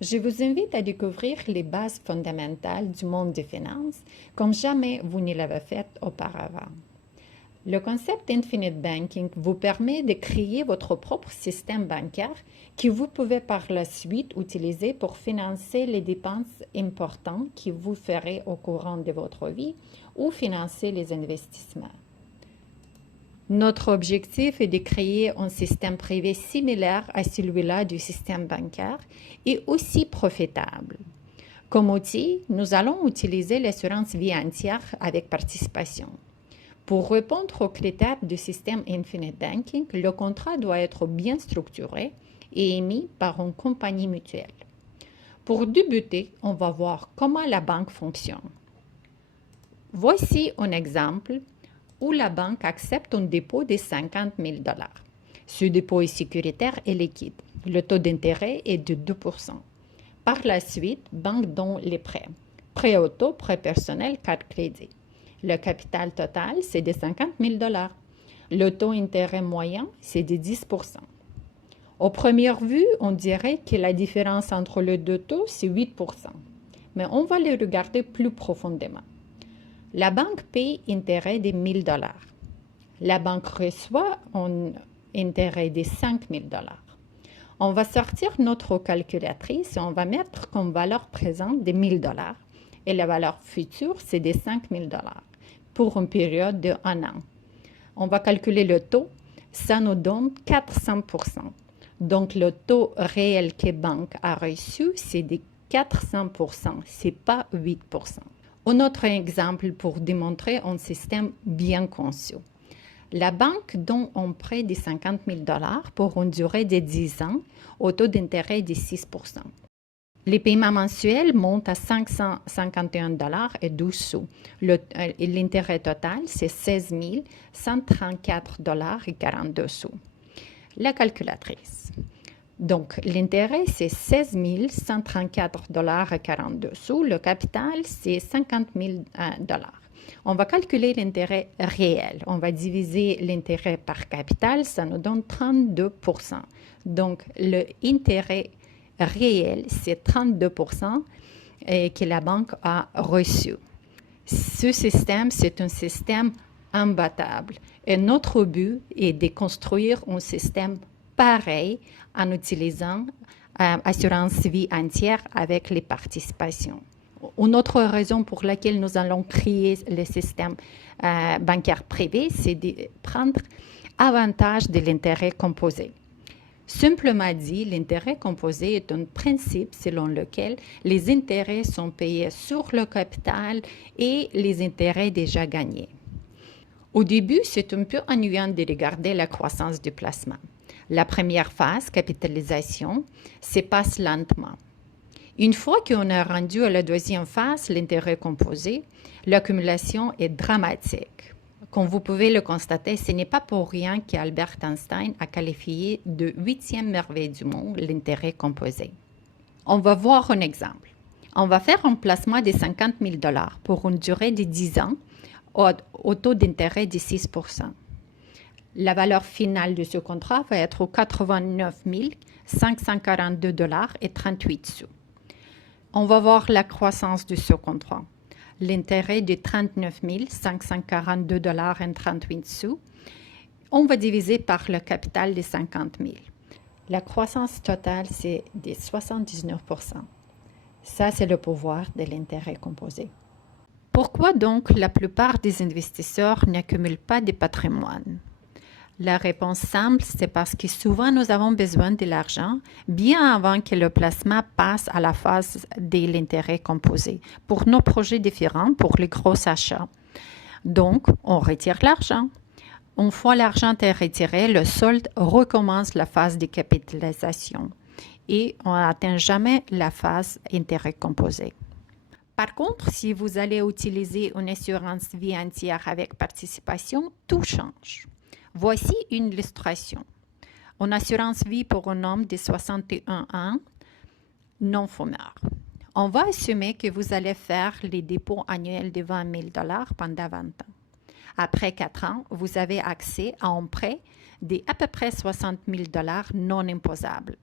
Je vous invite à découvrir les bases fondamentales du monde des finances comme jamais vous ne l'avez fait auparavant. Le concept Infinite Banking vous permet de créer votre propre système bancaire que vous pouvez par la suite utiliser pour financer les dépenses importantes que vous ferez au courant de votre vie ou financer les investissements. Notre objectif est de créer un système privé similaire à celui-là du système bancaire et aussi profitable. Comme outil, nous allons utiliser l'assurance vie entière avec participation. Pour répondre aux critères du système Infinite Banking, le contrat doit être bien structuré et émis par une compagnie mutuelle. Pour débuter, on va voir comment la banque fonctionne. Voici un exemple où la banque accepte un dépôt de 50 000 $. Ce dépôt est sécuritaire et liquide. Le taux d'intérêt est de 2 %. Par la suite, banque donne les prêts. Prêt auto, prêt personnel, carte crédit. Le capital total, c'est de 50 000 $. Le taux d'intérêt moyen, c'est de 10 %. Au première vue, on dirait que la différence entre les deux taux, c'est 8 %. Mais on va les regarder plus profondément. La banque paye intérêt de 1 000 $. La banque reçoit un intérêt de 5 000 $. On va sortir notre calculatrice et on va mettre comme valeur présente de 1 000 $. Et la valeur future, c'est de 5 000 $ pour une période de 1 an. On va calculer le taux. Ça nous donne 400 %. Donc, le taux réel que la banque a reçu, c'est de 400 %. Ce n'est pas 8 %. Un autre exemple pour démontrer un système bien conçu. La banque donne un prêt de 50 000 $ pour une durée de 10 ans au taux d'intérêt de 6 % Les paiements mensuels montent à 551 $ et 12 sous. L'intérêt total, c'est 16 134 $ et 42 sous. La calculatrice. Donc, l'intérêt, c'est 16 134 $ et 42 sous. Le capital, c'est 50 000 $. On va calculer l'intérêt réel. On va diviser l'intérêt par capital, ça nous donne 32 %. Donc, l'intérêt réel, c'est 32 % que la banque a reçu. Ce système, c'est un système imbattable. Et notre but est de construire un système pareil en utilisant assurance vie entière avec les participations. Une autre raison pour laquelle nous allons créer le système bancaire privé, c'est de prendre avantage de l'intérêt composé. Simplement dit, l'intérêt composé est un principe selon lequel les intérêts sont payés sur le capital et les intérêts déjà gagnés. Au début, c'est un peu ennuyant de regarder la croissance du placement. La première phase, capitalisation, se passe lentement. Une fois qu'on est rendu à la deuxième phase, l'intérêt composé, l'accumulation est dramatique. Comme vous pouvez le constater, ce n'est pas pour rien qu'Albert Einstein a qualifié de 8e merveille du monde l'intérêt composé. On va voir un exemple. On va faire un placement de 50 000 $ pour une durée de 10 ans au taux d'intérêt de 6 %. La valeur finale de ce contrat va être 89 542 $ et 38 sous. On va voir la croissance de ce contrat. L'intérêt de 39 542 $ et 38 sous. On va diviser par le capital de 50 000. La croissance totale, c'est de 79 %. Ça, c'est le pouvoir de l'intérêt composé. Pourquoi donc la plupart des investisseurs n'accumulent pas de patrimoine? La réponse simple, c'est parce que souvent nous avons besoin de l'argent bien avant que le placement passe à la phase de l'intérêt composé pour nos projets différents, pour les gros achats. Donc, on retire l'argent. Une fois l'argent est retiré, le solde recommence la phase de capitalisation et on n'atteint jamais la phase intérêt composé. Par contre, si vous allez utiliser une assurance vie entière avec participation, tout change. Voici une illustration. Une assurance vie pour un homme de 61 ans, non-fumeur. On va assumer que vous allez faire les dépôts annuels de 20 000 $ pendant 20 ans. Après 4 ans, vous avez accès à un prêt de à peu près 60 000 $ non imposables.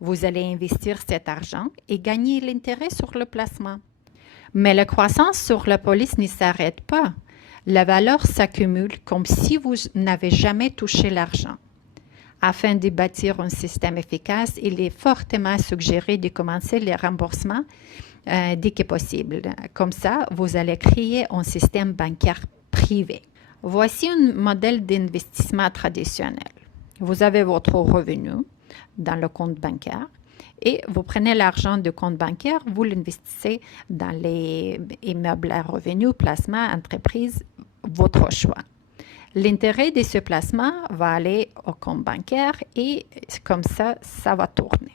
Vous allez investir cet argent et gagner l'intérêt sur le placement. Mais la croissance sur la police ne s'arrête pas. La valeur s'accumule comme si vous n'avez jamais touché l'argent. Afin de bâtir un système efficace, il est fortement suggéré de commencer les remboursements dès que possible. Comme ça, vous allez créer un système bancaire privé. Voici un modèle d'investissement traditionnel. Vous avez votre revenu dans le compte bancaire et vous prenez l'argent du compte bancaire, vous l'investissez dans les immeubles à revenus, placements, entreprises, votre choix. L'intérêt de ce placement va aller au compte bancaire et comme ça, ça va tourner.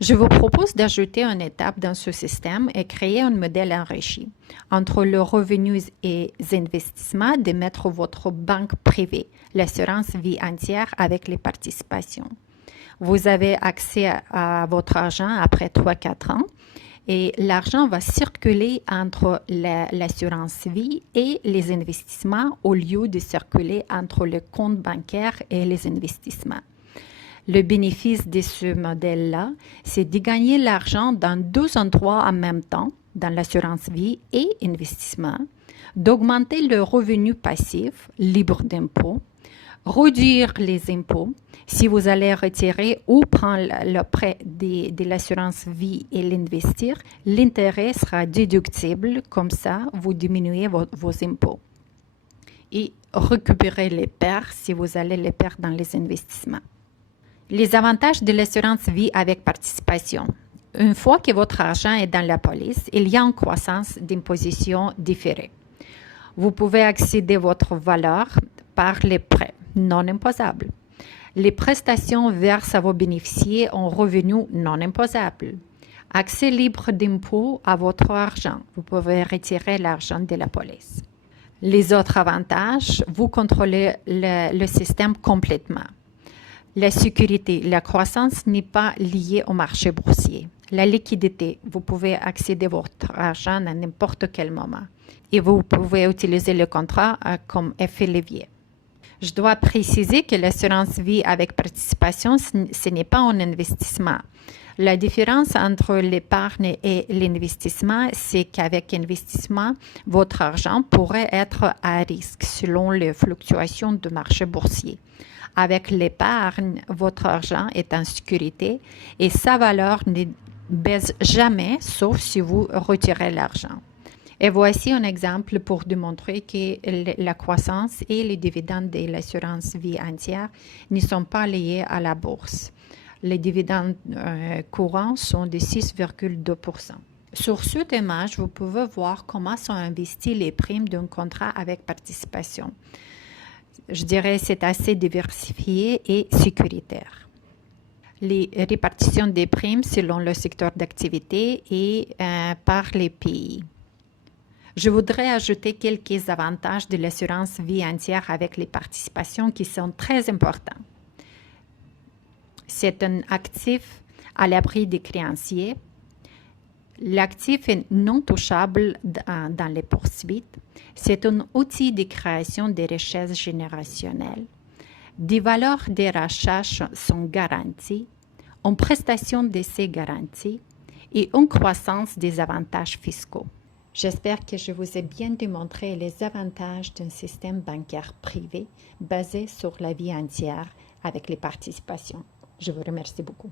Je vous propose d'ajouter une étape dans ce système et créer un modèle enrichi. Entre les revenus et les investissements, de mettre votre banque privée, l'assurance vie entière avec les participations. Vous avez accès à votre argent après 3-4 ans et l'argent va circuler entre l'assurance vie et les investissements au lieu de circuler entre le compte bancaire et les investissements. Le bénéfice de ce modèle-là, c'est de gagner l'argent dans 2 endroits en même temps, dans l'assurance vie et investissement, d'augmenter le revenu passif libre d'impôts, réduire les impôts. Si vous allez retirer ou prendre le prêt de l'assurance vie et l'investir, l'intérêt sera déductible, comme ça vous diminuez vos impôts. Et récupérer les pertes si vous allez les perdre dans les investissements. Les avantages de l'assurance vie avec participation. Une fois que votre argent est dans la police, il y a une croissance d'imposition différée. Vous pouvez accéder à votre valeur par les prêts non imposables. Les prestations versent à vos bénéficiaires en revenus non imposables. Accès libre d'impôt à votre argent. Vous pouvez retirer l'argent de la police. Les autres avantages, vous contrôlez le système complètement. La sécurité, la croissance n'est pas liée au marché boursier. La liquidité, vous pouvez accéder à votre argent à n'importe quel moment. Et vous pouvez utiliser le contrat comme effet levier. Je dois préciser que l'assurance vie avec participation, ce n'est pas un investissement. La différence entre l'épargne et l'investissement, c'est qu'avec l'investissement, votre argent pourrait être à risque selon les fluctuations du marché boursier. Avec l'épargne, votre argent est en sécurité et sa valeur ne baisse jamais, sauf si vous retirez l'argent. Et voici un exemple pour démontrer que la croissance et les dividendes de l'assurance vie entière ne sont pas liés à la bourse. Les dividendes courants sont de 6,2%. Sur cette image, vous pouvez voir comment sont investies les primes d'un contrat avec participation. Je dirais que c'est assez diversifié et sécuritaire. Les répartitions des primes selon le secteur d'activité et par les pays. Je voudrais ajouter quelques avantages de l'assurance vie entière avec les participations qui sont très importants. C'est un actif à l'abri des créanciers. L'actif est non touchable dans les poursuites. C'est un outil de création de richesses générationnelles. Des valeurs des rachats sont garanties, une prestation d'essai garantie et une croissance des avantages fiscaux. J'espère que je vous ai bien démontré les avantages d'un système bancaire privé basé sur la vie entière avec les participations. Je vous remercie beaucoup.